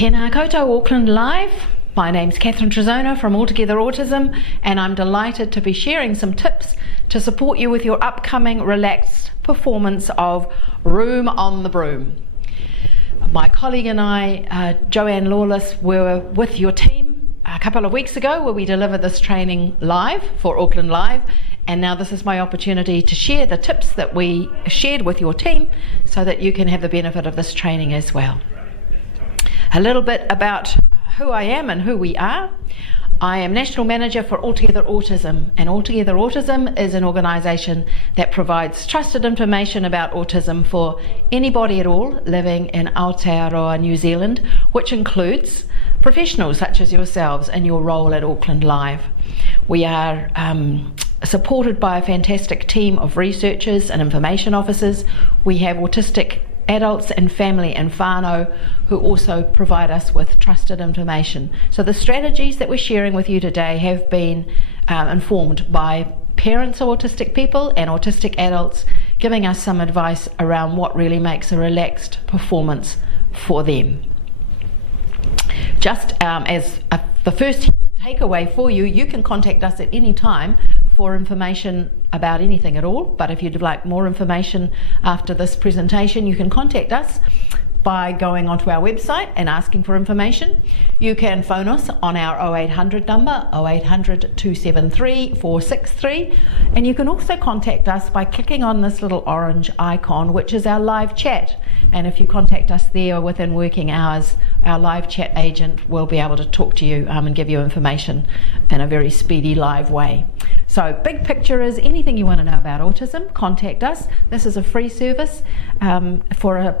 Tēnā koutou Auckland Live. My name's Catherine Trezona from Altogether Autism, and I'm delighted to be sharing some tips to support you with your upcoming relaxed performance of Room on the Broom. My colleague and I, Joanne Lawless, were with your team a couple of weeks ago where we delivered this training live for Auckland Live, and now this is my opportunity to share the tips that we shared with your team so that you can have the benefit of this training as well. A little bit about who I am and who we are. I am National Manager for Altogether Autism, and Altogether Autism is an organisation that provides trusted information about autism for anybody at all living in Aotearoa, New Zealand, which includes professionals such as yourselves in your role at Auckland Live. We are supported by a fantastic team of researchers and information officers. We have autistic adults and family and whānau who also provide us with trusted information. So the strategies that we're sharing with you today have been informed by parents of autistic people and autistic adults, giving us some advice around what really makes a relaxed performance for them. Just as the first takeaway for you, you can contact us at any time for information about anything at all, but if you'd like more information after this presentation, you can contact us by going onto our website and asking for information. You can phone us on our 0800 number, 0800 273 463, and you can also contact us by clicking on this little orange icon, which is our live chat. And if you contact us there within working hours, our live chat agent will be able to talk to you and give you information in a very speedy live way. So big picture is anything you want to know about autism, contact us. This is a free service. For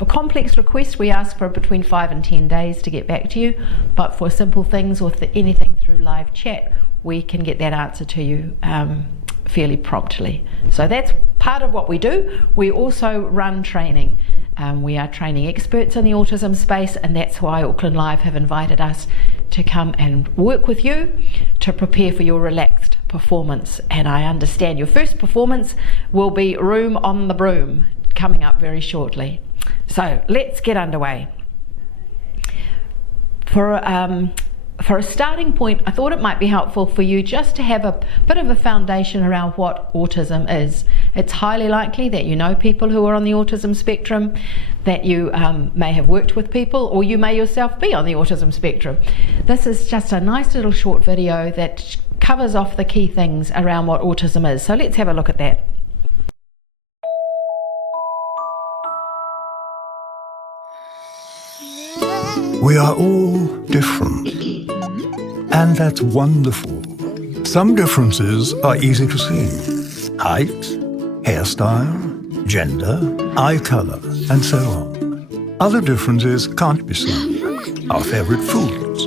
a complex request, we ask for between 5 and 10 days to get back to you, but for simple things or anything through live chat, we can get that answer to you fairly promptly. So that's part of what we do. We also run training. We are training experts in the autism space, and that's why Auckland Live have invited us to come and work with you to prepare for your relaxed performance. And I understand your first performance will be Room on the Broom, coming up very shortly. So let's get underway. For a starting point, I thought it might be helpful for you just to have a bit of a foundation around what autism is. It's highly likely that you know people who are on the autism spectrum, that you may have worked with people, or you may yourself be on the autism spectrum. This is just a nice little short video that covers off the key things around what autism is. So let's have a look at that. We are all different, and that's wonderful. Some differences are easy to see. Height, hairstyle, gender, eye color, and so on. Other differences can't be seen. Our favorite foods,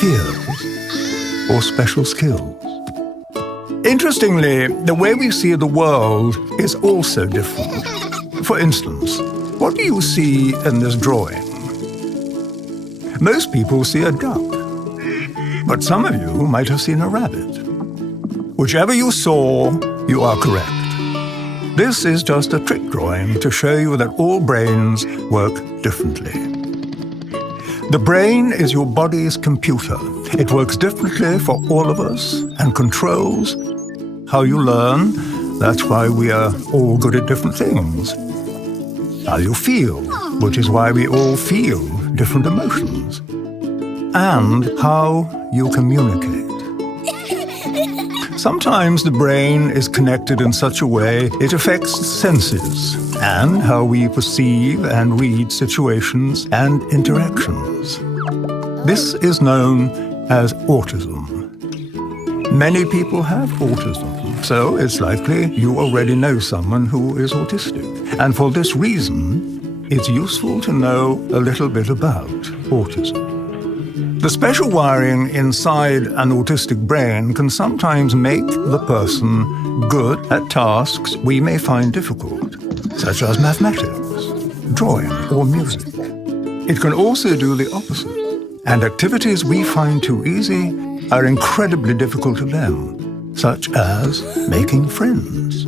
fears, or special skills. Interestingly, the way we see the world is also different. For instance, what do you see in this drawing? Most people see a duck, but some of you might have seen a rabbit. Whichever you saw, you are correct. This is just a trick drawing to show you that all brains work differently. The brain is your body's computer. It works differently for all of us and controls how you learn. That's why we are all good at different things. How you feel, which is why we all feel different emotions, and how you communicate. Sometimes the brain is connected in such a way it affects the senses and how we perceive and read situations and interactions. This is known as autism. Many people have autism, so it's likely you already know someone who is autistic. And for this reason, it's useful to know a little bit about autism. The special wiring inside an autistic brain can sometimes make the person good at tasks we may find difficult, such as mathematics, drawing, or music. It can also do the opposite, and activities we find too easy are incredibly difficult to them, such as making friends.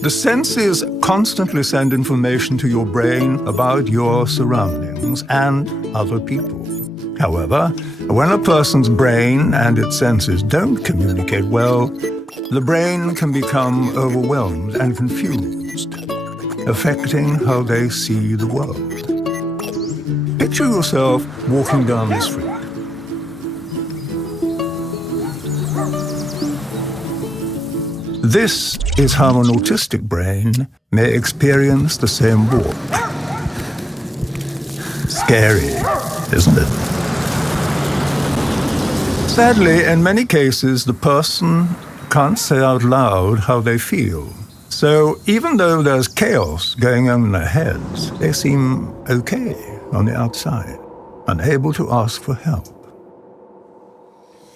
The The senses constantly send information to your brain about your surroundings and other people. However, when a person's brain and its senses don't communicate well, the brain can become overwhelmed and confused, affecting how they see the world. Picture yourself walking down the street. This is how an autistic brain may experience the same walk. Scary, isn't it? Sadly, in many cases, the person can't say out loud how they feel. So even though there's chaos going on in their heads, they seem okay on the outside, unable to ask for help.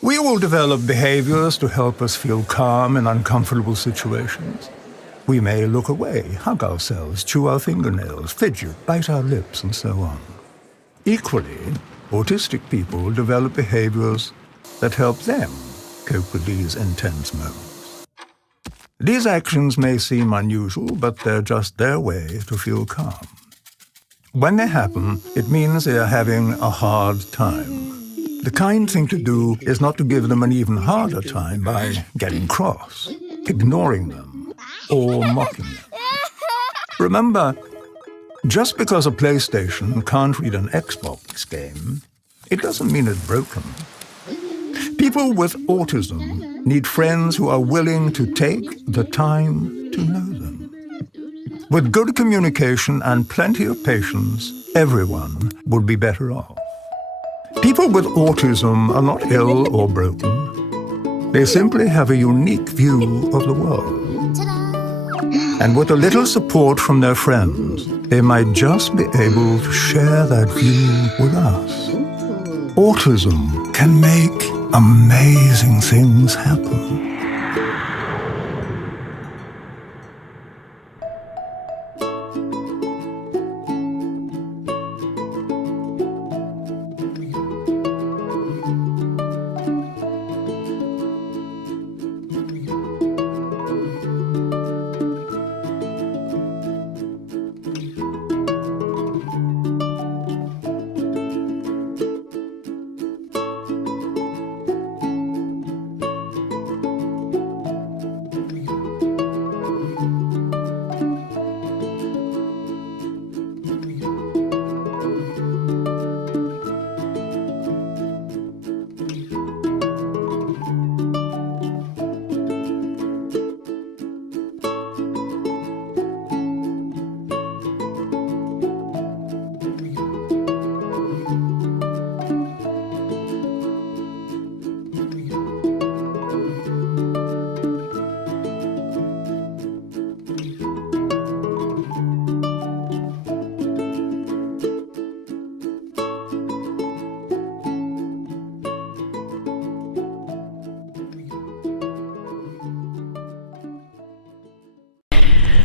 We all develop behaviors to help us feel calm in uncomfortable situations. We may look away, hug ourselves, chew our fingernails, fidget, bite our lips, and so on. Equally, autistic people develop behaviors that help them cope with these intense moments. These actions may seem unusual, but they're just their way to feel calm. When they happen, it means they are having a hard time. The kind thing to do is not to give them an even harder time by getting cross, ignoring them, or mocking them. Remember, just because a PlayStation can't read an Xbox game, it doesn't mean it's broken. People with autism need friends who are willing to take the time to know them. With good communication and plenty of patience, everyone would be better off. People with autism are not ill or broken. They simply have a unique view of the world. And with a little support from their friends, they might just be able to share that view with us. Autism can make amazing things happen.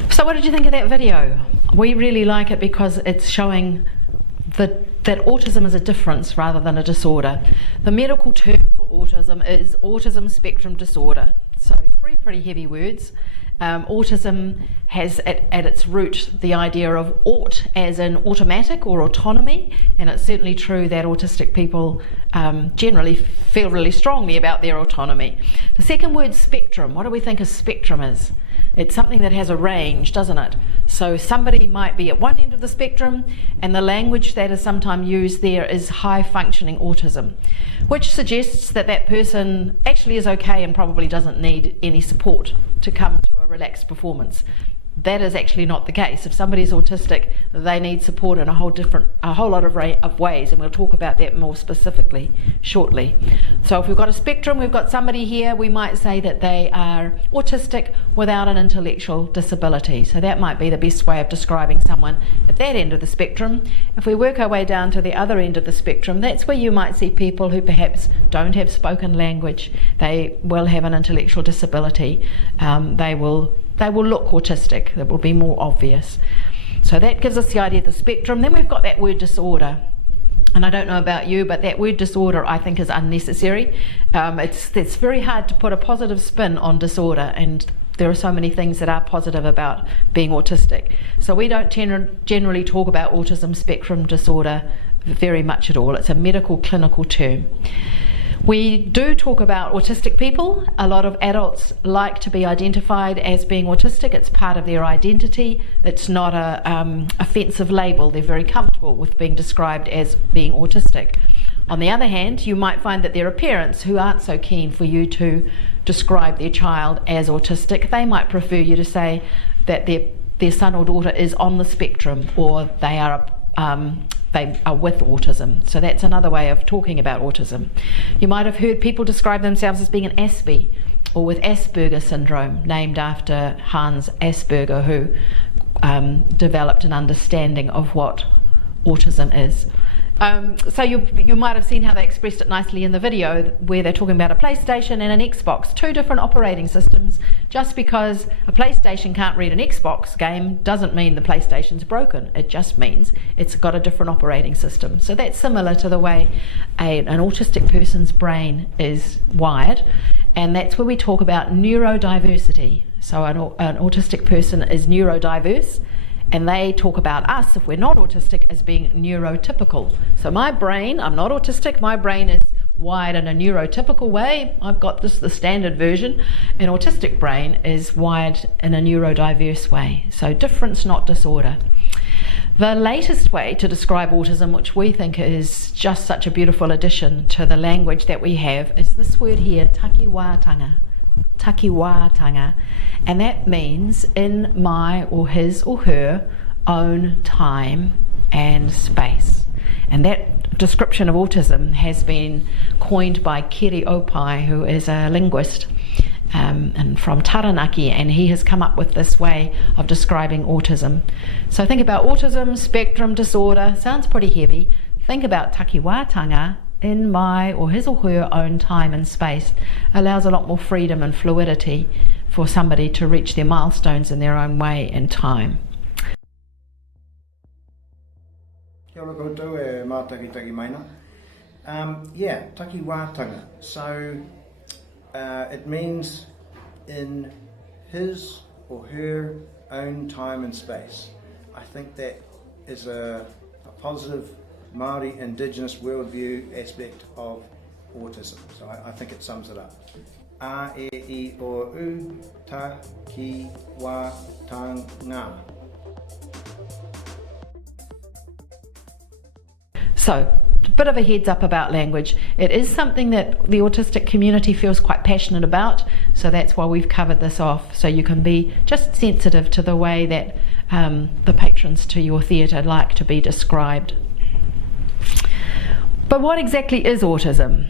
So what did you think of that video? We really like it because it's showing that autism is a difference rather than a disorder. The medical term for autism is autism spectrum disorder. So 3 pretty heavy words. Autism has at its root the idea of aut as in automatic or autonomy, and it's certainly true that autistic people generally feel really strongly about their autonomy. The second word, spectrum. What do we think a spectrum is? It's something that has a range, doesn't it? So somebody might be at one end of the spectrum, and the language that is sometimes used there is high-functioning autism, which suggests that that person actually is okay and probably doesn't need any support to come to a relaxed performance. That is actually not the case. If somebody is autistic, they need support in a whole lot of ways, and we'll talk about that more specifically shortly. So if we've got a spectrum, we've got somebody here, we might say that they are autistic without an intellectual disability. So that might be the best way of describing someone at that end of the spectrum. If we work our way down to the other end of the spectrum, that's where you might see people who perhaps don't have spoken language. They will have an intellectual disability. They will look autistic. That will be more obvious. So that gives us the idea of the spectrum. Then we've got that word disorder. And I don't know about you, but that word disorder I think is unnecessary. It's very hard to put a positive spin on disorder, and there are so many things that are positive about being autistic. So we don't generally talk about autism spectrum disorder very much at all. It's a medical clinical term. We do talk about autistic people. A lot of adults like to be identified as being autistic. It's part of their identity. It's not a offensive label. They're very comfortable with being described as being autistic. On the other hand, you might find that there are parents who aren't so keen for you to describe their child as autistic. They might prefer you to say that their son or daughter is on the spectrum, or they are with autism. So that's another way of talking about autism. You might have heard people describe themselves as being an Aspie, or with Asperger syndrome, named after Hans Asperger, who developed an understanding of what autism is. So you might have seen how they expressed it nicely in the video, where they're talking about a PlayStation and an Xbox, two different operating systems. Just because a PlayStation can't read an Xbox game doesn't mean the PlayStation's broken. It just means it's got a different operating system. So that's similar to the way an autistic person's brain is wired, and that's where we talk about neurodiversity. So an autistic person is neurodiverse, and they talk about us, if we're not autistic, as being neurotypical. So my brain, I'm not autistic, my brain is wired in a neurotypical way. I've got the standard version. An autistic brain is wired in a neurodiverse way. So difference, not disorder. The latest way to describe autism, which we think is just such a beautiful addition to the language that we have, is this word here, takiwātanga. Takiwātanga, and that means in my or his or her own time and space. And that description of autism has been coined by Keri Opai, who is a linguist and from Taranaki, and he has come up with this way of describing autism. So think about autism spectrum disorder, sounds pretty heavy. Think about takiwātanga, in my or his or her own time and space. Allows a lot more freedom and fluidity for somebody to reach their milestones in their own way and time. Kia ora koutou e mātakitaki maina. Takiwātanga. So it means in his or her own time and space. I think that is a positive Māori Indigenous worldview aspect of autism. So I think it sums it up. A e I o u ta ki wa tanga. So, a bit of a heads up about language. It is something that the autistic community feels quite passionate about, so that's why we've covered this off, so you can be just sensitive to the way that the patrons to your theatre like to be described. But what exactly is autism?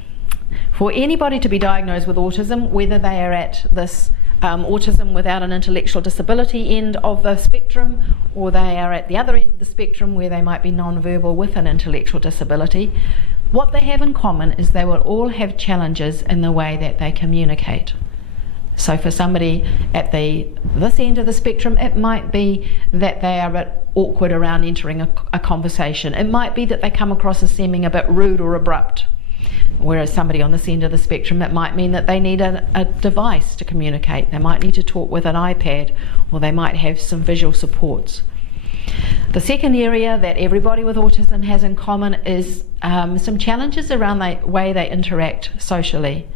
For anybody to be diagnosed with autism, whether they are at this autism without an intellectual disability end of the spectrum, or they are at the other end of the spectrum where they might be non-verbal with an intellectual disability, what they have in common is they will all have challenges in the way that they communicate. So for somebody at this end of the spectrum, it might be that they are a bit awkward around entering a conversation. It might be that they come across as seeming a bit rude or abrupt. Whereas somebody on this end of the spectrum, it might mean that they need a device to communicate. They might need to talk with an iPad, or they might have some visual supports. The second area that everybody with autism has in common is some challenges around the way they interact socially.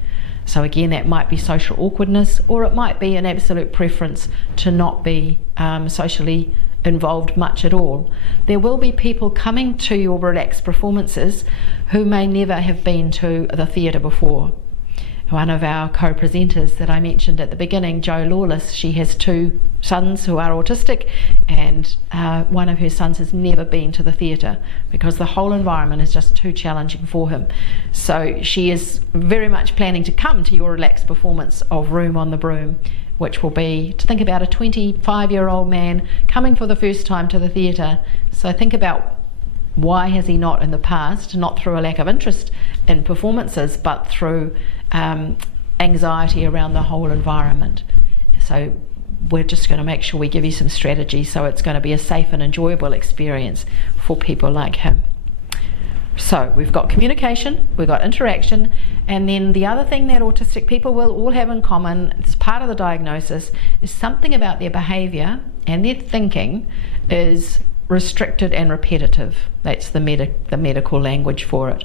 So again, that might be social awkwardness, or it might be an absolute preference to not be socially involved much at all. There will be people coming to your relaxed performances who may never have been to the theatre before. One of our co-presenters that I mentioned at the beginning, Jo Lawless, she has two sons who are autistic, and one of her sons has never been to the theatre because the whole environment is just too challenging for him. So she is very much planning to come to your relaxed performance of Room on the Broom, which will be, to think about a 25-year-old man coming for the first time to the theatre. So think about, why has he not in the past, not through a lack of interest in performances, but through anxiety around the whole environment. So we're just going to make sure we give you some strategies so it's going to be a safe and enjoyable experience for people like him. So we've got communication, we've got interaction, and then the other thing that autistic people will all have in common as part of the diagnosis is something about their behaviour and their thinking is restricted and repetitive. That's the medical language for it.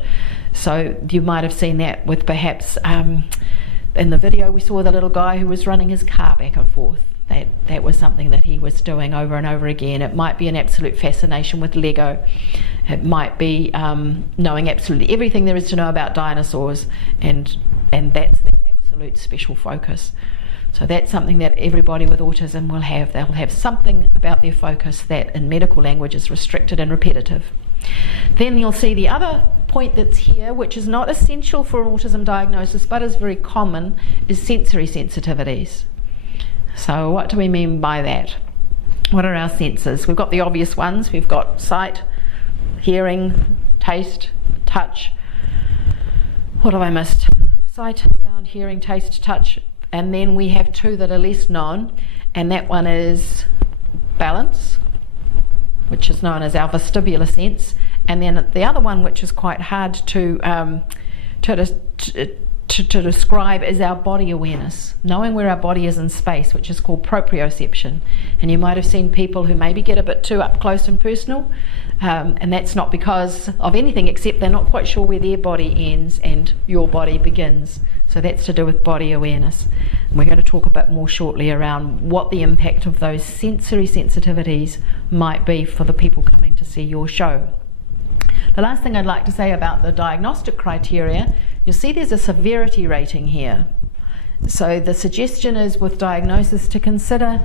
So you might have seen that with perhaps in the video we saw the little guy who was running his car back and forth. That was something that he was doing over and over again. It might be an absolute fascination with Lego. It might be knowing absolutely everything there is to know about dinosaurs, and that's that absolute special focus. So that's something that everybody with autism will have. They'll have something about their focus that in medical language is restricted and repetitive. Then you'll see the other point that's here, which is not essential for an autism diagnosis but is very common, is sensory sensitivities. So what do we mean by that? What are our senses? We've got the obvious ones. We've got sight, hearing, taste, touch. What have I missed? Sight, sound, hearing, taste, touch. And then we have two that are less known, and that one is balance, which is known as our vestibular sense, and then the other one, which is quite hard to describe, is our body awareness, knowing where our body is in space, which is called proprioception. And you might have seen people who maybe get a bit too up close and personal, and that's not because of anything except they're not quite sure where their body ends and your body begins. So that's to do with body awareness. And we're going to talk a bit more shortly around what the impact of those sensory sensitivities might be for the people coming to see your show. The last thing I'd like to say about the diagnostic criteria, you'll see there's a severity rating here. So the suggestion is with diagnosis to consider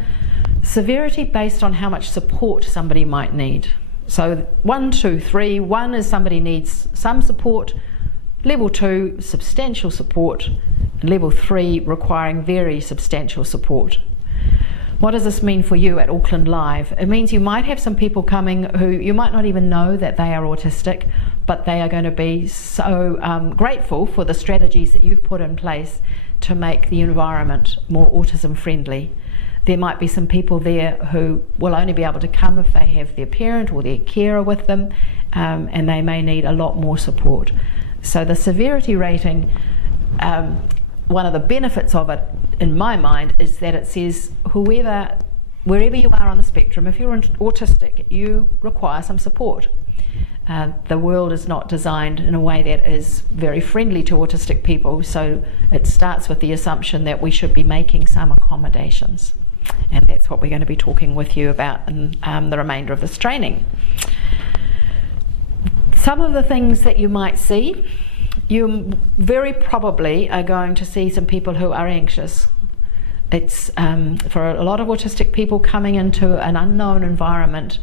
severity based on how much support somebody might need. So 1, 2, 3, 1 is somebody needs some support, level 2 substantial support, and level 3 requiring very substantial support. What does this mean for you at Auckland Live? It means you might have some people coming who you might not even know that they are autistic, but they are going to be so grateful for the strategies that you've put in place to make the environment more autism friendly. There might be some people there who will only be able to come if they have their parent or their carer with them, and they may need a lot more support. So the severity rating, one of the benefits of it in my mind is that it says wherever you are on the spectrum, if you're autistic, you require some support. The world is not designed in a way that is very friendly to autistic people, so it starts with the assumption that we should be making some accommodations, and that's what we're going to be talking with you about in the remainder of this training. Some of the things that you might see, you very probably are going to see some people who are anxious. It's for a lot of autistic people, coming into an unknown environment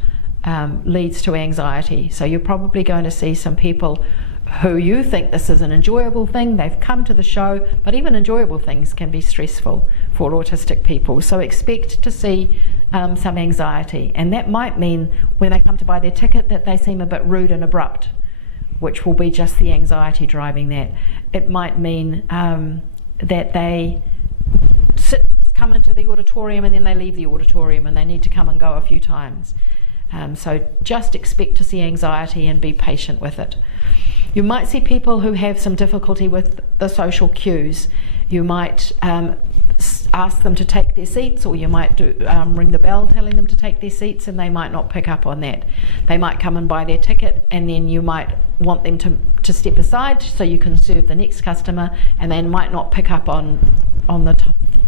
leads to anxiety. So you're probably going to see some people who you think this is an enjoyable thing, they've come to the show, but even enjoyable things can be stressful for autistic people. So expect to see some anxiety, and that might mean when they come to buy their ticket that they seem a bit rude and abrupt, which will be just the anxiety driving that. It might mean that they come into the auditorium and then they leave the auditorium and they need to come and go a few times. So just expect to see anxiety and be patient with it. You might see people who have some difficulty with the social cues. You might ask them to take their seats, or you might ring the bell telling them to take their seats, and they might not pick up on that. They might come and buy their ticket, and then you might want them to step aside so you can serve the next customer, and they might not pick up on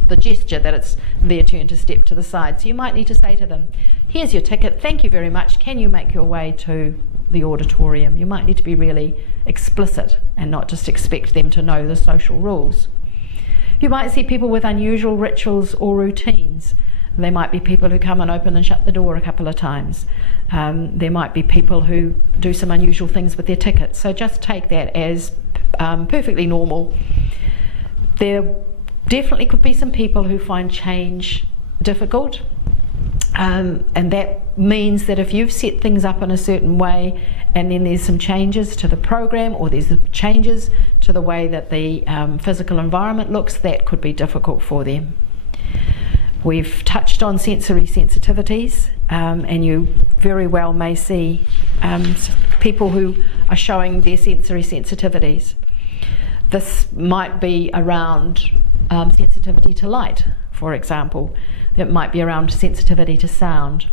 the gesture that it's their turn to step to the side. So you might need to say to them, here's your ticket, thank you very much, can you make your way to the auditorium? You might need to be really explicit and not just expect them to know the social rules. You might see people with unusual rituals or routines. There might be people who come and open and shut the door a couple of times. There might be people who do some unusual things with their tickets. So just take that as perfectly normal. There definitely could be some people who find change difficult. And that means that if you've set things up in a certain way and then there's some changes to the program, or there's changes to the way that the physical environment looks, that could be difficult for them. We've touched on sensory sensitivities, and you very well may see people who are showing their sensory sensitivities. This might be around sensitivity to light, for example. It might be around sensitivity to sound.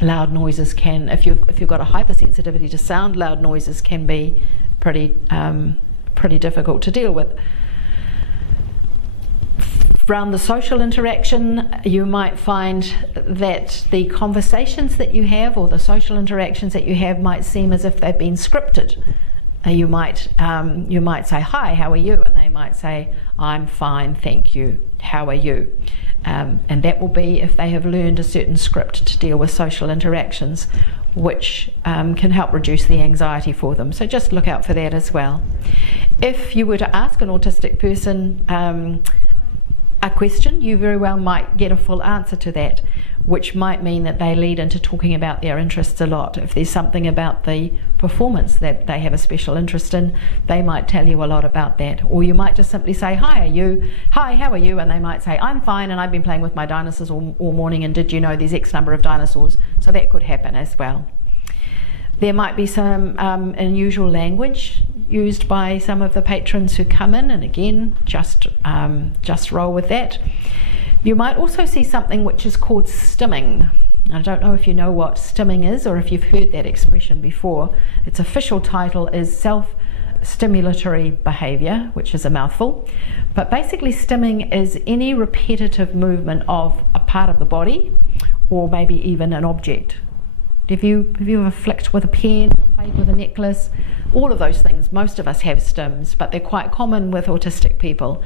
Loud noises can, if you've got a hypersensitivity to sound, loud noises can be pretty difficult to deal with. Around the social interaction, you might find that the conversations that you have or the social interactions that you have might seem as if they've been scripted. You might say, "Hi, how are you?" And they might say, "I'm fine, thank you. How are you?" And that will be if they have learned a certain script to deal with social interactions, which can help reduce the anxiety for them. So just look out for that as well. If you were to ask an autistic person a question, you very well might get a full answer to that, which might mean that they lead into talking about their interests a lot. If there's something about the performance that they have a special interest in, they might tell you a lot about that. Or you might just simply say, "Hi, how are you?" And they might say, "I'm fine, and I've been playing with my dinosaurs all morning, and did you know there's X number of dinosaurs?" So that could happen as well. There might be some unusual language used by some of the patrons who come in, and again, just roll with that. You might also see something which is called stimming. I don't know if you know what stimming is or if you've heard that expression before. Its official title is self-stimulatory behaviour, which is a mouthful. But basically stimming is any repetitive movement of a part of the body or maybe even an object. Have you ever flicked with a pen, played with a necklace? All of those things, most of us have stims, but they're quite common with autistic people.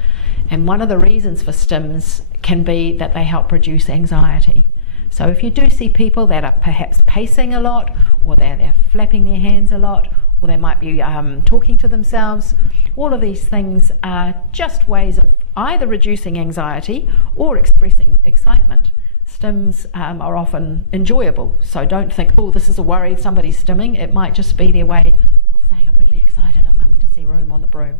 And one of the reasons for stims can be that they help reduce anxiety. So if you do see people that are perhaps pacing a lot, or they're flapping their hands a lot, or they might be talking to themselves, all of these things are just ways of either reducing anxiety or expressing excitement. Stims are often enjoyable, so don't think, "Oh, this is a worry, somebody's stimming." It might just be their way of saying, "I'm really excited, I'm coming to see Room on the Broom."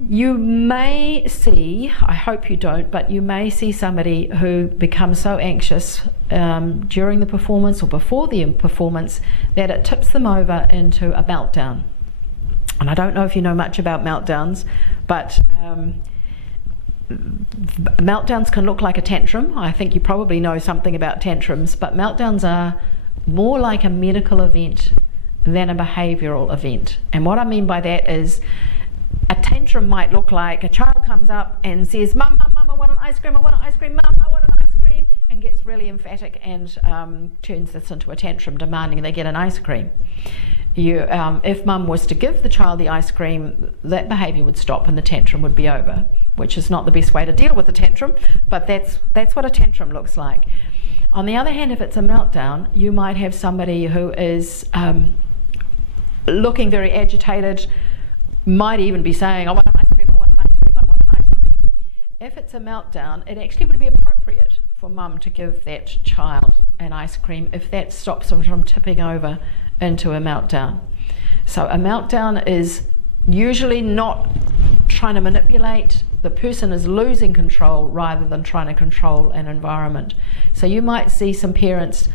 You may see, I hope you don't, but you may see somebody who becomes so anxious during the performance or before the performance that it tips them over into a meltdown. And I don't know if you know much about meltdowns, but meltdowns can look like a tantrum. I think you probably know something about tantrums, but meltdowns are more like a medical event than a behavioural event. And what I mean by that is a tantrum might look like a child comes up and says, "Mum, Mum, Mum, I want an ice cream, I want an ice cream, Mum, I want an ice cream," and gets really emphatic and turns this into a tantrum, demanding they get an ice cream. If Mum was to give the child the ice cream, that behaviour would stop and the tantrum would be over, which is not the best way to deal with a tantrum, but that's what a tantrum looks like. On the other hand, if it's a meltdown, you might have somebody who is looking very agitated, might even be saying, "I want an ice cream, I want an ice cream, I want an ice cream." If it's a meltdown, it actually would be appropriate for Mum to give that child an ice cream if that stops them from tipping over into a meltdown. So a meltdown is usually not trying to manipulate. The person is losing control rather than trying to control an environment. So you might see some parents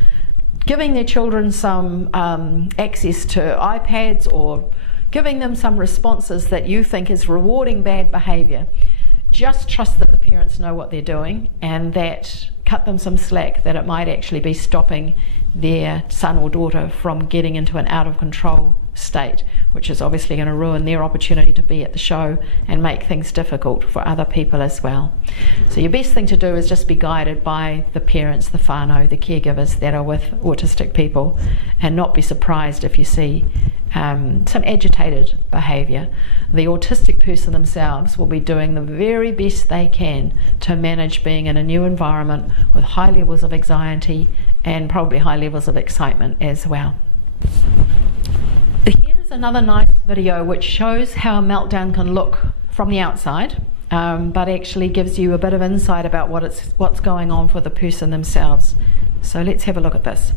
giving their children some access to iPads or giving them some responses that you think is rewarding bad behaviour. Just trust that the parents know what they're doing, and that cut them some slack, that it might actually be stopping their son or daughter from getting into an out of control state, which is obviously going to ruin their opportunity to be at the show and make things difficult for other people as well. So your best thing to do is just be guided by the parents, the whānau, the caregivers that are with autistic people, and not be surprised if you see some agitated behaviour. The autistic person themselves will be doing the very best they can to manage being in a new environment with high levels of anxiety and probably high levels of excitement as well. Here's another nice video which shows how a meltdown can look from the outside, but actually gives you a bit of insight about what's going on for the person themselves. So let's have a look at this.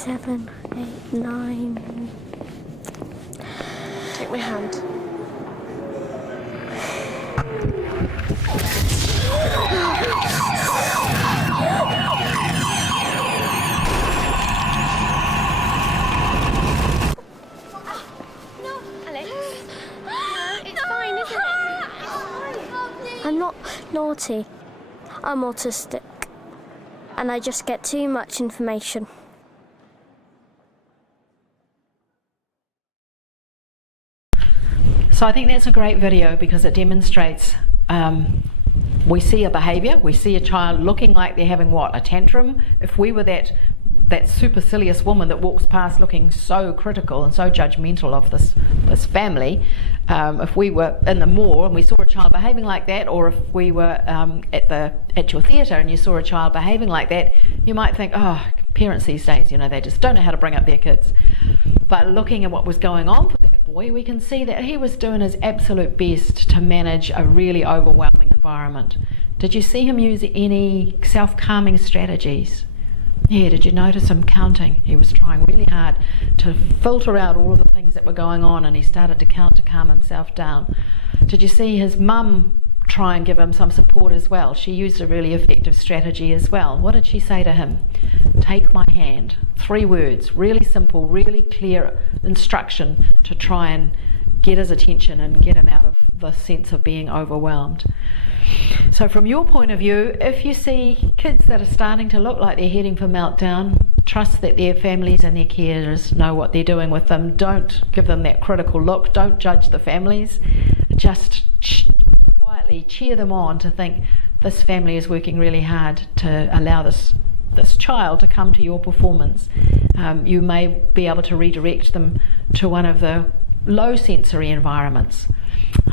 7, 8, 9. Take my hand. I'm not naughty. I'm autistic. And I just get too much information. So I think that's a great video because it demonstrates we see a behaviour, we see a child looking like they're having what, a tantrum. If we were that supercilious woman that walks past looking so critical and so judgmental of this family, if we were in the mall and we saw a child behaving like that, or if we were at your theatre and you saw a child behaving like that, you might think, oh, parents these days, you know, they just don't know how to bring up their kids. But looking at what was going on for that boy, we can see that he was doing his absolute best to manage a really overwhelming environment. Did you see him use any self-calming strategies? Yeah, did you notice him counting? He was trying really hard to filter out all of the things that were going on, and he started to count to calm himself down. Did you see his mum try and give him some support as well? She used a really effective strategy as well. What did she say to him? Take my hand. 3 words, really simple, really clear instruction to try and get his attention and get him out of the sense of being overwhelmed. So from your point of view, if you see kids that are starting to look like they're heading for meltdown, trust that their families and their carers know what they're doing with them. Don't give them that critical look. Don't judge the families. Just quietly cheer them on to think this family is working really hard to allow this child to come to your performance. You may be able to redirect them to one of the low sensory environments.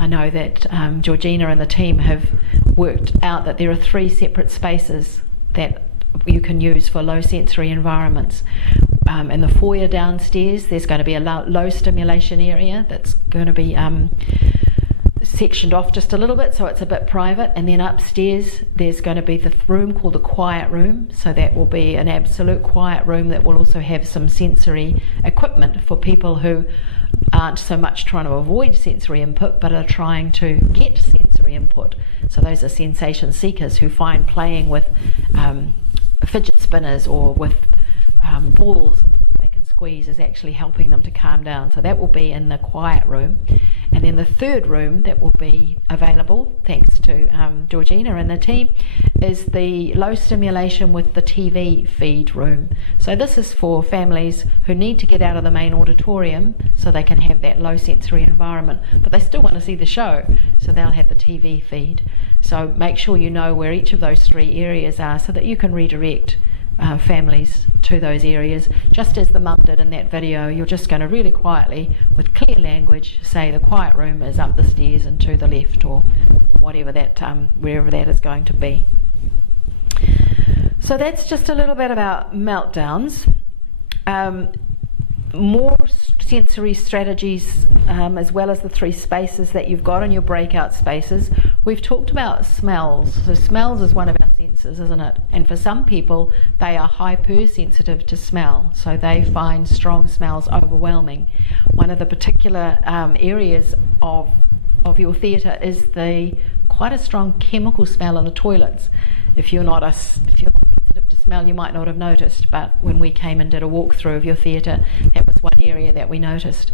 I know that Georgina and the team have worked out that there are 3 separate spaces that you can use for low sensory environments. In the foyer downstairs, there's going to be a low stimulation area that's going to be sectioned off just a little bit, so it's a bit private. And then upstairs, there's going to be the room called the quiet room. So that will be an absolute quiet room that will also have some sensory equipment for people who aren't so much trying to avoid sensory input, but are trying to get sensory input. So those are sensation seekers who find playing with fidget spinners or with balls they can squeeze is actually helping them to calm down. So that will be in the quiet room. And then the third room that will be available, thanks to Georgina and the team, is the low stimulation with the TV feed room. So this is for families who need to get out of the main auditorium so they can have that low sensory environment, but they still want to see the show, so they'll have the TV feed. So make sure you know where each of those 3 areas are so that you can redirect families to those areas, just as the mum did in that video. You're just going to really quietly, with clear language, say the quiet room is up the stairs and to the left, or whatever that, wherever that is going to be. So that's just a little bit about meltdowns. More sensory strategies, as well as the 3 spaces that you've got in your breakout spaces. We've talked about smells. So smells is one of our senses, isn't it? And for some people, they are hypersensitive to smell, so they find strong smells overwhelming. One of the particular areas of your theatre is quite a strong chemical smell in the toilets. If you're not sensitive to smell, you might not have noticed, but when we came and did a walkthrough of your theatre, that was one area that we noticed.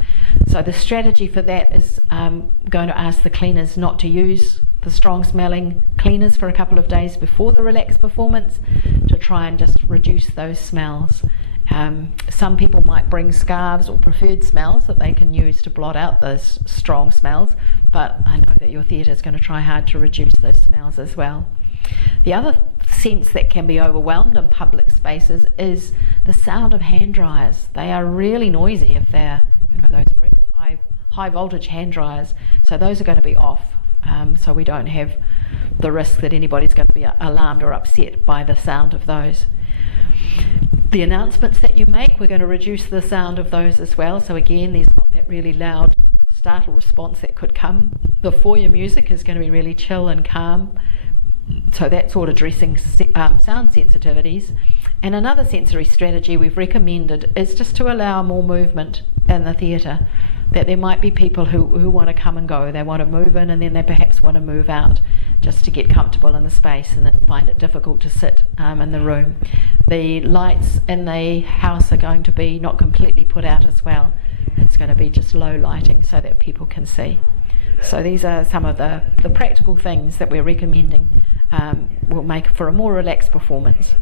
So the strategy for that is going to ask the cleaners not to use the strong smelling cleaners for a couple of days before the relaxed performance, to try and just reduce those smells. Some people might bring scarves or preferred smells that they can use to blot out those strong smells, but I know that your theatre is going to try hard to reduce those smells as well. The other sense that can be overwhelmed in public spaces is the sound of hand dryers. They are really noisy if they're, those really high voltage hand dryers. So those are going to be off, so we don't have the risk that anybody's going to be alarmed or upset by the sound of those. The announcements that you make, we're going to reduce the sound of those as well. So again, there's not that really loud startle response that could come. The foyer music is going to be really chill and calm. So that's all addressing sound sensitivities. And another sensory strategy we've recommended is just to allow more movement in the theatre, that there might be people who want to come and go. They want to move in and then they perhaps want to move out just to get comfortable in the space and then find it difficult to sit in the room. The lights in the house are going to be not completely put out as well. It's going to be just low lighting so that people can see. So these are some of the practical things that we're recommending will make for a more relaxed performance.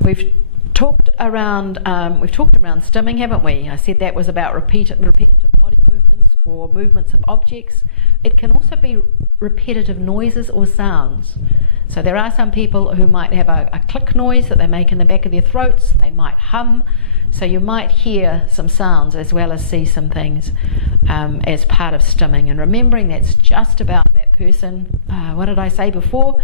We've talked around stimming, haven't we? I said that was about repetitive body movements or movements of objects. It can also be repetitive noises or sounds. So there are some people who might have a click noise that they make in the back of their throats. They might hum. So you might hear some sounds as well as see some things as part of stimming. And remembering that's just about that person, what did I say before?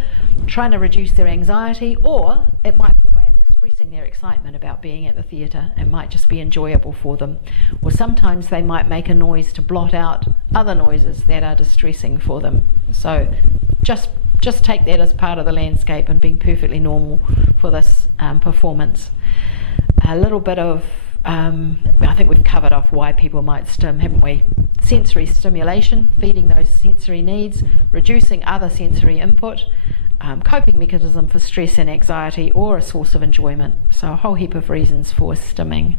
Trying to reduce their anxiety, or it might be a way of expressing their excitement about being at the theatre. It might just be enjoyable for them. Or sometimes they might make a noise to blot out other noises that are distressing for them. So just take that as part of the landscape and being perfectly normal for this performance. A little bit of, I think we've covered off why people might stim, haven't we? Sensory stimulation, feeding those sensory needs, reducing other sensory input, coping mechanism for stress and anxiety, or a source of enjoyment. So a whole heap of reasons for stimming.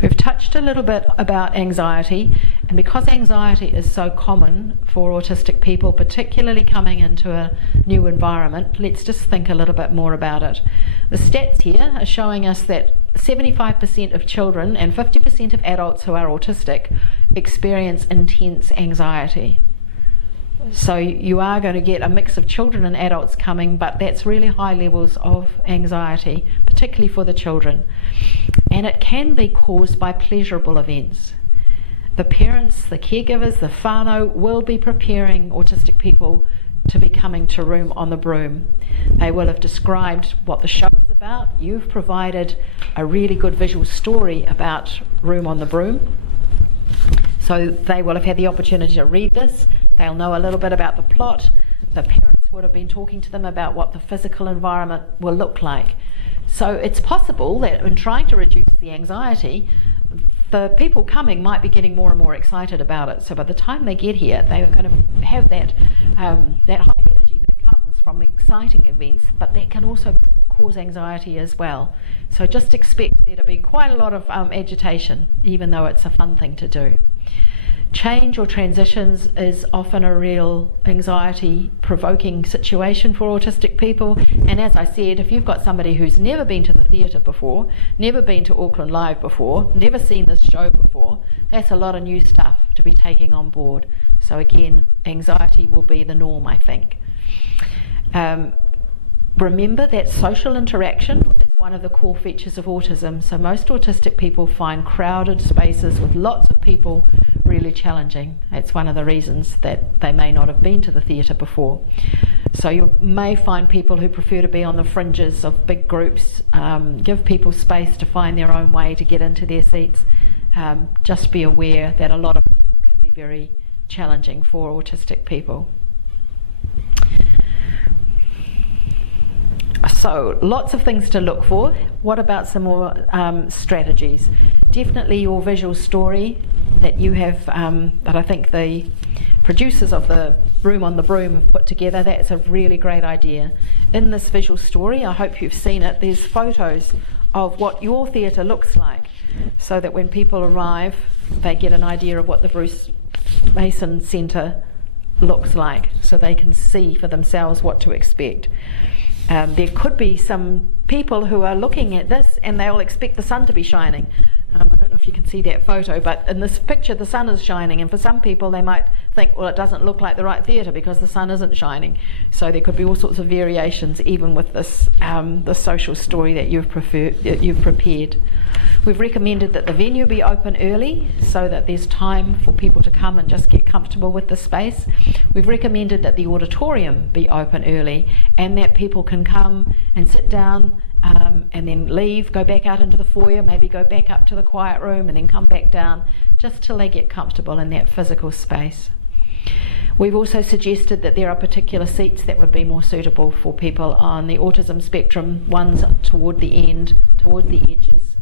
We've touched a little bit about anxiety, and because anxiety is so common for autistic people, particularly coming into a new environment, let's just think a little bit more about it. The stats here are showing us that 75% of children and 50% of adults who are autistic experience intense anxiety. So you are going to get a mix of children and adults coming, but that's really high levels of anxiety, particularly for the children. And it can be caused by pleasurable events. The parents, the caregivers, the whānau will be preparing autistic people to be coming to Room on the Broom. They will have described what the show is about. You've provided a really good visual story about Room on the Broom. So they will have had the opportunity to read this. They'll know a little bit about the plot. The parents would have been talking to them about what the physical environment will look like. So it's possible that in trying to reduce the anxiety, the people coming might be getting more and more excited about it. So by the time they get here, they are going to have that high energy that comes from exciting events, but that can also cause anxiety as well. So just expect there to be quite a lot of agitation, even though it's a fun thing to do. Change or transitions is often a real anxiety-provoking situation for autistic people. And as I said, if you've got somebody who's never been to the theatre before, never been to Auckland Live before, never seen this show before, that's a lot of new stuff to be taking on board. So again, anxiety will be the norm, I think. Remember that social interaction is one of the core features of autism. So most autistic people find crowded spaces with lots of people really challenging. It's one of the reasons that they may not have been to the theatre before. So you may find people who prefer to be on the fringes of big groups, give people space to find their own way to get into their seats. Just be aware that a lot of people can be very challenging for autistic people. So lots of things to look for. What about some more strategies? Definitely your visual story that you have, that I think the producers of the Room on the Broom have put together. That's a really great idea. In this visual story, I hope you've seen it, there's photos of what your theatre looks like, so that when people arrive, they get an idea of what the Bruce Mason Centre looks like, so they can see for themselves what to expect. There could be some people who are looking at this and they'll expect the sun to be shining. I don't know if you can see that photo, but in this picture the sun is shining, and for some people they might think, well, it doesn't look like the right theatre because the sun isn't shining. So there could be all sorts of variations even with this the social story that you've prepared. We've recommended that the venue be open early so that there's time for people to come and just get comfortable with the space. We've recommended that the auditorium be open early and that people can come and sit down and then leave, go back out into the foyer, maybe go back up to the quiet room and then come back down, just till they get comfortable in that physical space. We've also suggested that there are particular seats that would be more suitable for people on the autism spectrum, ones toward the end, toward the edges.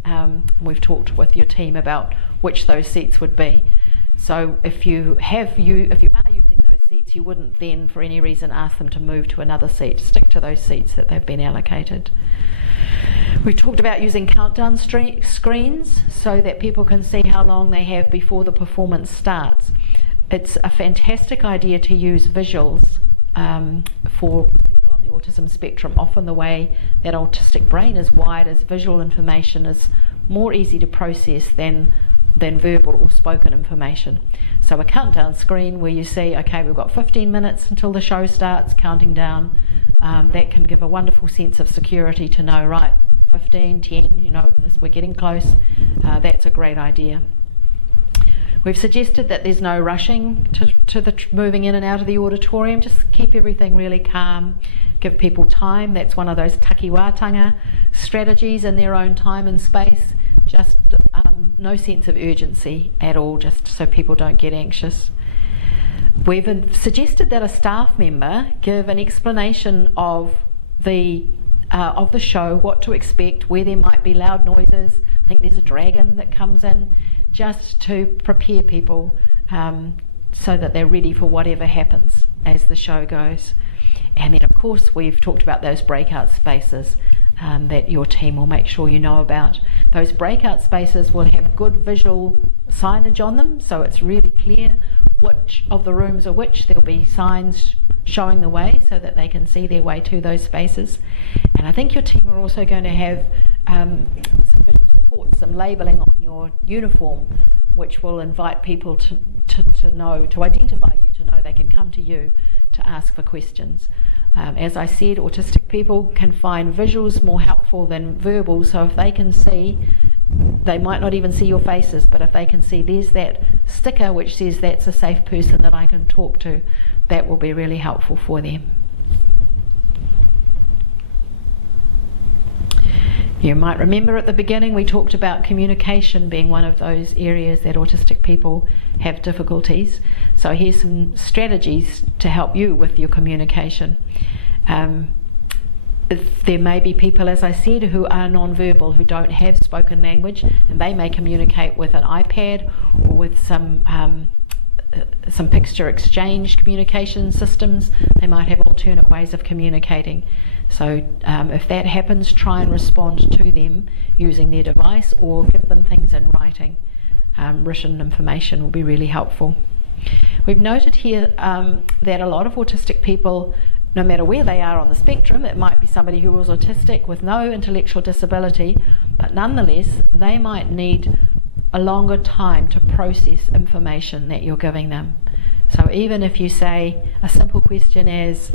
We've talked with your team about which those seats would be. So if you are using those seats, you wouldn't then for any reason ask them to move to another seat. Stick to those seats that they've been allocated. We talked about using countdown screens so that people can see how long they have before the performance starts. It's a fantastic idea to use visuals for people on the autism spectrum. Often the way that autistic brain is wired is visual information is more easy to process than verbal or spoken information. So a countdown screen where you see, okay, we've got 15 minutes until the show starts, counting down, that can give a wonderful sense of security to know, right, 15, 10, you know, we're getting close. That's a great idea. We've suggested that there's no rushing to the moving in and out of the auditorium. Just keep everything really calm, give people time. That's one of those takiwatanga strategies in their own time and space. Just no sense of urgency at all, just so people don't get anxious. We've suggested that a staff member give an explanation of the show, what to expect, where there might be loud noises. I think there's a dragon that comes in, just to prepare people so that they're ready for whatever happens as the show goes. And then of course we've talked about those breakout spaces that your team will make sure you know about. Those breakout spaces will have good visual signage on them, so it's really clear which of the rooms are which. There'll be signs showing the way so that they can see their way to those spaces. And I think your team are also going to have some visual support, some labelling on your uniform, which will invite people to know, to identify you, to know they can come to you to ask for questions. As I said, autistic people can find visuals more helpful than verbal, so if they can see, they might not even see your faces, but if they can see there's that sticker which says that's a safe person that I can talk to, that will be really helpful for them. You might remember at the beginning we talked about communication being one of those areas that autistic people have difficulties. So here's some strategies to help you with your communication. There may be people, as I said, who are non-verbal, who don't have spoken language, and they may communicate with an iPad or with some picture exchange communication systems. They might have alternate ways of communicating. So if that happens, try and respond to them using their device or give them things in writing. Written information will be really helpful. We've noted here that a lot of autistic people, no matter where they are on the spectrum, it might be somebody who was autistic with no intellectual disability, but nonetheless they might need a longer time to process information that you're giving them. So even if you say a simple question as,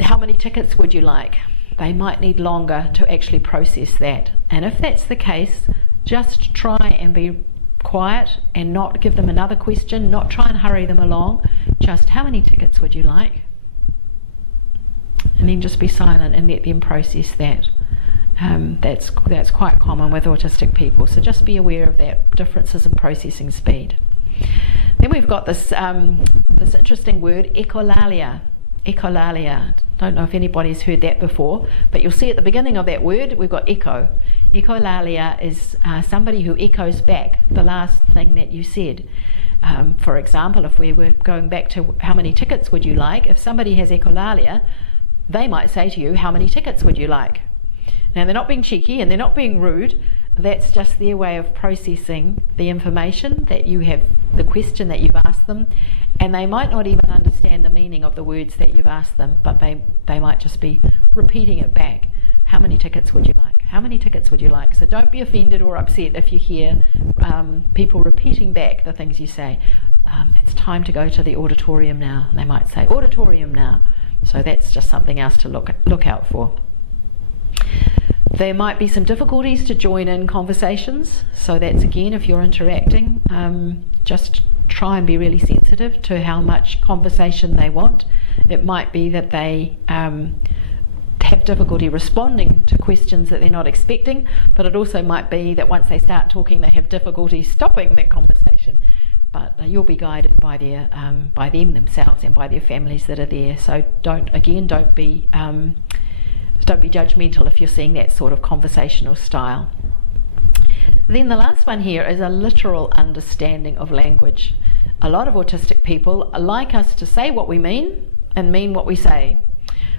how many tickets would you like? They might need longer to actually process that. And if that's the case, just try and be quiet and not give them another question, not try and hurry them along. Just, how many tickets would you like? And then just be silent and let them process that. That's quite common with autistic people, so just be aware of that, differences in processing speed. Then we've got this interesting word, echolalia. Echolalia. Don't know if anybody's heard that before, but you'll see at the beginning of that word we've got echo. Echolalia is somebody who echoes back the last thing that you said. For example, if we were going back to how many tickets would you like, if somebody has echolalia, they might say to you, how many tickets would you like? Now they're not being cheeky and they're not being rude, that's just their way of processing the information that you have, the question that you've asked them, and they might not even understand the meaning of the words that you've asked them, but they might just be repeating it back. How many tickets would you like? How many tickets would you like? So don't be offended or upset if you hear people repeating back the things you say. It's time to go to the auditorium now. They might say, auditorium now. So that's just something else to look out for. There might be some difficulties to join in conversations, so that's again, if you're interacting, just try and be really sensitive to how much conversation they want. It might be that they have difficulty responding to questions that they're not expecting, but it also might be that once they start talking they have difficulty stopping that conversation. but you'll be guided by by them themselves and by their families that are there. So don't be judgmental if you're seeing that sort of conversational style. Then the last one here is a literal understanding of language. A lot of autistic people like us to say what we mean and mean what we say.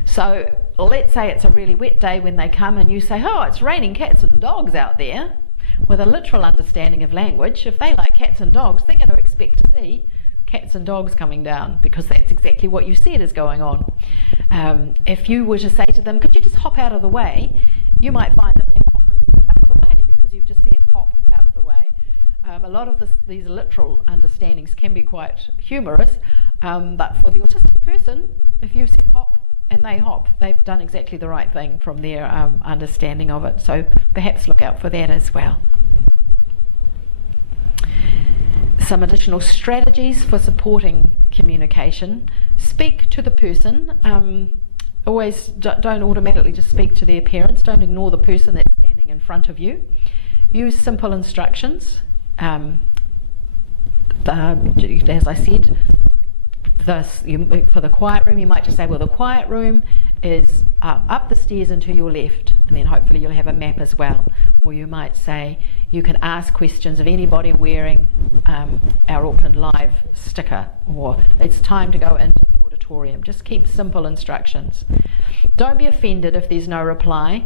So let's say it's a really wet day when they come and you say, oh, it's raining cats and dogs out there. With a literal understanding of language, if they like cats and dogs, they're going to expect to see cats and dogs coming down, because that's exactly what you said is going on. If you were to say to them, could you just hop out of the way, you might find that they hop out of the way because you've just said hop out of the way. A lot of these literal understandings can be quite humorous, but for the autistic person, if you said hop and they hop, they've done exactly the right thing from their understanding of it. So perhaps look out for that as well. Some additional strategies for supporting communication. Speak to the person. Always don't automatically just speak to their parents. Don't ignore the person that's standing in front of you. Use simple instructions. As I said, for the quiet room, you might just say, well, the quiet room is up the stairs and to your left, and then hopefully you'll have a map as well. Or you might say, you can ask questions of anybody wearing our Auckland Live sticker, or it's time to go into the auditorium. Just keep simple instructions. Don't be offended if there's no reply.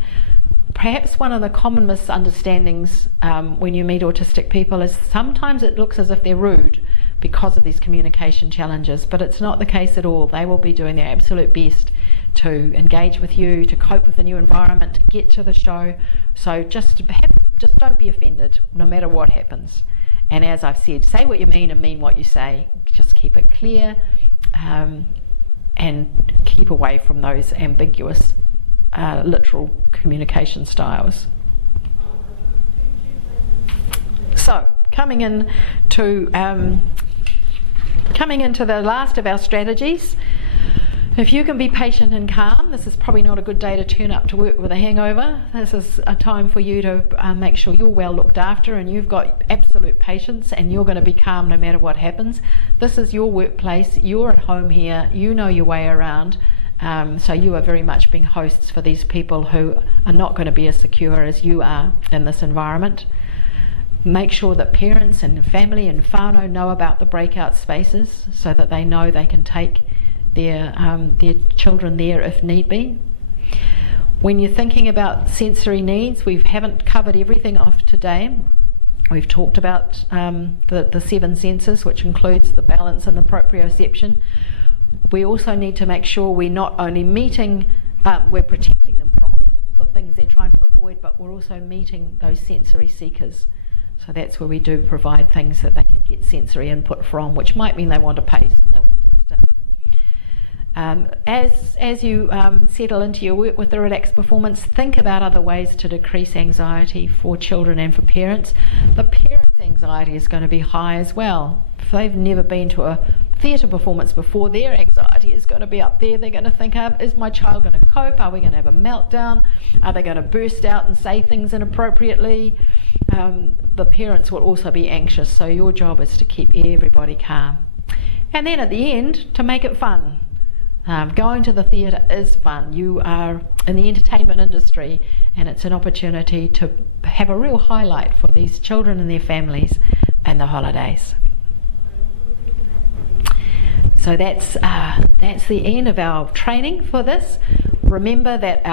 Perhaps one of the common misunderstandings when you meet autistic people is sometimes it looks as if they're rude because of these communication challenges, but it's not the case at all. They will be doing their absolute best to engage with you, to cope with the new environment, to get to the show. So just don't be offended no matter what happens. And as I've said, say what you mean and mean what you say. Just keep it clear and keep away from those ambiguous literal communication styles. So coming into the last of our strategies, if you can be patient and calm, this is probably not a good day to turn up to work with a hangover. This is a time for you to make sure you're well looked after and you've got absolute patience and you're going to be calm no matter what happens. This is your workplace, you're at home here, you know your way around. So you are very much being hosts for these people who are not going to be as secure as you are in this environment. Make sure that parents and family and whānau know about the breakout spaces so that they know they can take their children there if need be. When you're thinking about sensory needs, we haven't covered everything off today. We've talked about the 7 senses, which includes the balance and the proprioception. We also need to make sure we're not only we're protecting them from the things they're trying to avoid, but we're also meeting those sensory seekers. So that's where we do provide things that they can get sensory input from, which might mean they want to pace and they want to sit. As you settle into your work with the relaxed performance, think about other ways to decrease anxiety for children and for parents. The parents' anxiety is going to be high as well. If they've never been to a theatre performance before, their anxiety is going to be up there. They're going to think, is my child going to cope? Are we going to have a meltdown? Are they going to burst out and say things inappropriately? The parents will also be anxious, so your job is to keep everybody calm. And then at the end, to make it fun. Going to the theatre is fun. You are in the entertainment industry and it's an opportunity to have a real highlight for these children and their families and the holidays. So that's the end of our training for this. Remember that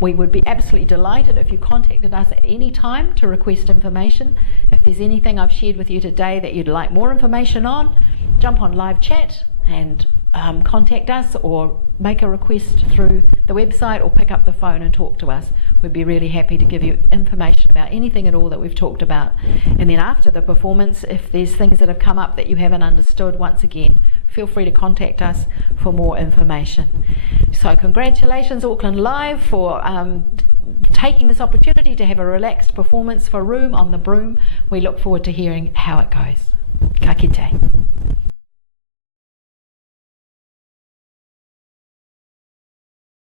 we would be absolutely delighted if you contacted us at any time to request information. If there's anything I've shared with you today that you'd like more information on, jump on live chat and contact us, or make a request through the website, or pick up the phone and talk to us. We'd be really happy to give you information about anything at all that we've talked about. And then after the performance, if there's things that have come up that you haven't understood, once again, feel free to contact us for more information. So congratulations Auckland Live for taking this opportunity to have a relaxed performance for Room on the Broom. We look forward to hearing how it goes. Ka kite.